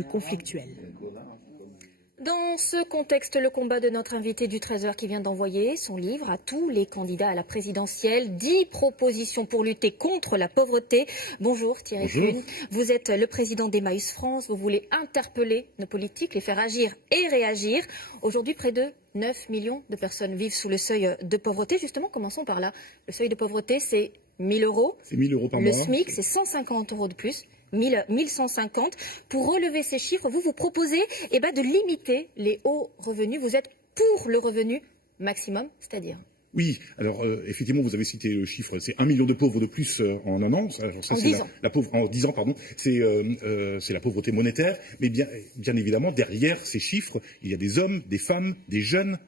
conflictuelle. Dans ce contexte, le combat de notre invité du Trésor qui vient d'envoyer son livre à tous les candidats à la présidentielle, 10 propositions pour lutter contre la pauvreté. Bonjour Thierry Kuhn, vous êtes le président d'Emmaüs France, vous voulez interpeller nos politiques, les faire agir et réagir. Aujourd'hui, près de 9 millions de personnes vivent sous le seuil de pauvreté. Justement, commençons par là. Le seuil de pauvreté, c'est 1 000 euros. C'est 1 000 euros par mois. Le SMIC, c'est 150 euros de plus. 1150. Pour relever ces chiffres, vous proposez de limiter les hauts revenus. Vous êtes pour le revenu maximum, c'est-à-dire? Oui, alors effectivement, vous avez cité le chiffre, c'est 1 million de pauvres de plus en un an. En 10 ans, pardon. C'est la pauvreté monétaire. Mais bien évidemment, derrière ces chiffres, il y a des hommes, des femmes, des jeunes.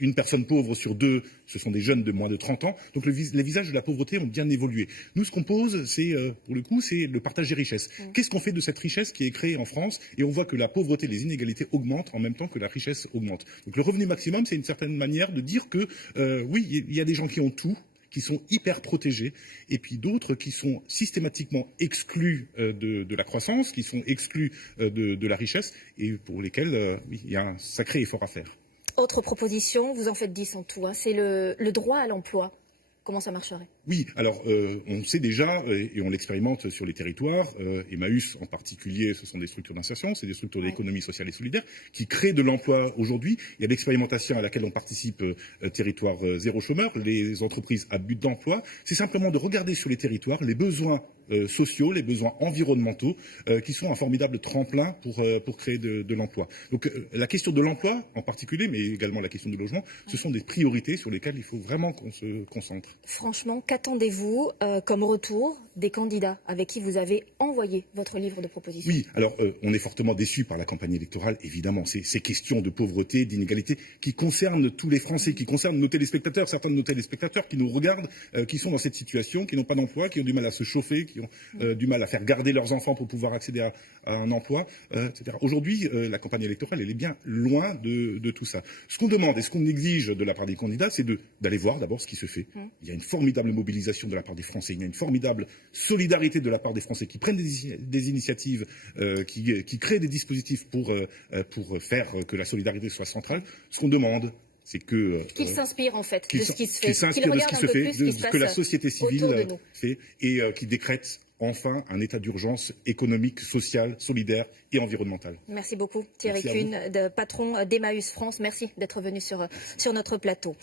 Une personne pauvre sur deux, ce sont des jeunes de moins de 30 ans. Donc les visages de la pauvreté ont bien évolué. Nous, ce qu'on pose, c'est, pour le coup, c'est le partage des richesses. Qu'est-ce qu'on fait de cette richesse qui est créée en France? Et on voit que la pauvreté, les inégalités augmentent en même temps que la richesse augmente. Donc le revenu maximum, c'est une certaine manière de dire que, oui, il y a des gens qui ont tout, qui sont hyper protégés, et puis d'autres qui sont systématiquement exclus de la croissance, qui sont exclus de la richesse, et pour lesquels oui, il y a un sacré effort à faire. Autre proposition, vous en faites 10 en tout, c'est le droit à l'emploi. Comment ça marcherait? Oui, alors on sait déjà, et on l'expérimente sur les territoires, Emmaüs en particulier, ce sont des structures d'insertion, c'est des structures d'économie sociale et solidaire, qui créent de l'emploi aujourd'hui. Il y a l'expérimentation à laquelle on participe, territoire zéro chômeur, les entreprises à but d'emploi. C'est simplement de regarder sur les territoires les besoins sociaux, les besoins environnementaux, qui sont un formidable tremplin pour créer de l'emploi. Donc la question de l'emploi en particulier, mais également la question du logement, ce sont des priorités sur lesquelles il faut vraiment qu'on se concentre. Franchement, qu'attendez-vous comme retour des candidats avec qui vous avez envoyé votre livre de propositions? Oui, alors on est fortement déçus par la campagne électorale, évidemment. Ces questions de pauvreté, d'inégalité, qui concernent tous les Français, qui concernent nos téléspectateurs, certains de nos téléspectateurs qui nous regardent, qui sont dans cette situation, qui n'ont pas d'emploi, qui ont du mal à se chauffer, qui ont du mal à faire garder leurs enfants pour pouvoir accéder à un emploi, etc. Aujourd'hui, la campagne électorale, elle est bien loin de tout ça. Ce qu'on demande et ce qu'on exige de la part des candidats, c'est d'aller voir d'abord ce qui se fait. Il y a une formidable mobilisation de la part des Français, il y a une formidable solidarité de la part des Français qui prennent des initiatives, qui créent des dispositifs pour faire que la solidarité soit centrale. Ce qu'on demande, c'est que qu'ils s'inspirent en fait de ce qui se fait, qu'ils s'inspirent de ce qui se fait, de ce que la société civile fait, et qui décrète enfin un état d'urgence économique, social, solidaire et environnemental. Merci beaucoup Thierry Kuhn, patron d'Emmaüs France. Merci d'être venu sur notre plateau.